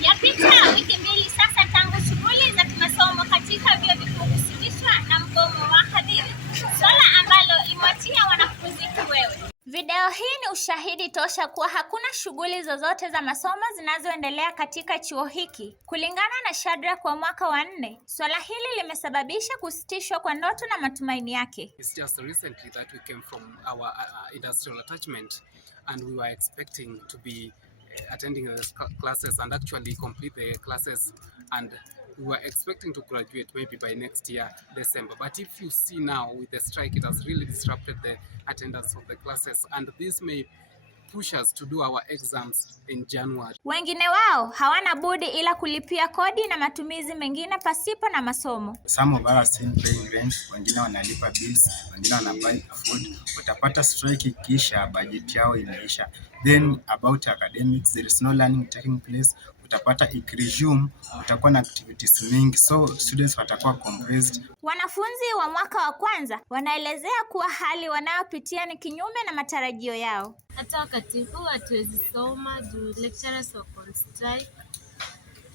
Yapita wiki mbili sasa tangu shughuli za kimasomo katika vyuo vikuu kusitishwa na mgomo wa wahadhiri, swala ambalo limewatia wanafunzi kiwewe. Video hii ni ushahidi tosha kuwa hakuna shughuli zozote za masomo zinazoendelea katika chuo hiki. Kulingana na Shadrack wa mwaka wa 4, swala hili limesababisha kusitishwa kwa ndoto na matumaini yake. It's just recently that we came from our industrial attachment and we were expecting to be attending the classes and actually complete the classes, and we were expecting to graduate maybe by next year December. But if you see now with the strike, it has really disrupted the attendance of the classes, and this may push us to do our exams in January. Wengine wao hawana budi ila kulipia kodi na matumizi mengine pasipo na masomo. Some of us are still paying rent, wengine wanalipa bills, wengine wanabuy food. Utapata strike kisha budget yao imeisha. Then about academics, there is no learning taking place. Utapata resume, utakuwa na activities mingi, so students watakuwa compressed. Wanafunzi wa mwaka wa kwanza wanaelezea kuwa hali wanayopitia ni kinyume na matarajio yao. Hata wakati huu hatuwezi soma juu lecturers wako on strike.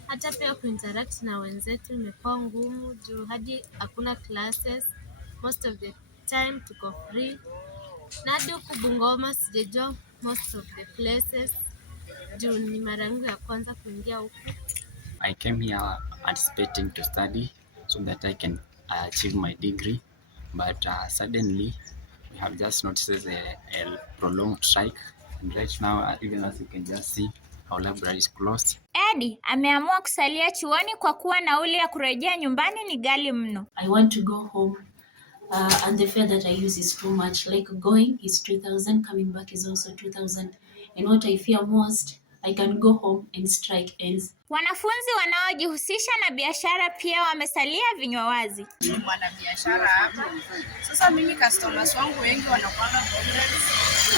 Hata pia kuinteract na wenzetu imekuwa ngumu juu hadi hakuna classes. Most of the time tuko free. Na hadi huku Bungoma sijajua most of the places juu ni mara yangu ya kwanza kuingia huku. I came here anticipating to study so that I can achieve my degree, but suddenly we have just noticed a prolonged strike, and right now even as you can just see our library is closed. Eddie ameamua kusalia chuoni kwa kuwa nauli ya kurejea nyumbani ni ghali mno. I want to go home and the fare that I use is too much. Like going is 2,000, coming back is also 2,000. And what I fear most, I can go home and strike ends. Wanafunzi wanaojihusisha na biashara pia wamesalia vinywa wazi. Ni mwanabiashara hapa. Sasa mimi customers wangu wengi wanakuwa problems.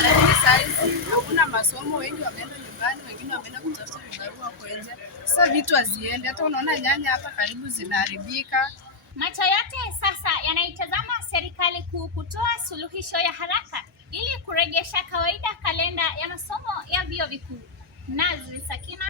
Lakini sasa hakuna masomo, wengi wameenda nyumbani, wengine wameenda kutafuta vibarua kwa nje. Sasa vitu haziende. Hata unaona nyanya hapa karibu zinaharibika. Macho yote sasa yanaitazama serikali kuu kutoa suluhisho ya haraka ili kurejesha kawaida kalenda ya masomo ya vyuo vikuu. Nazri Sakina.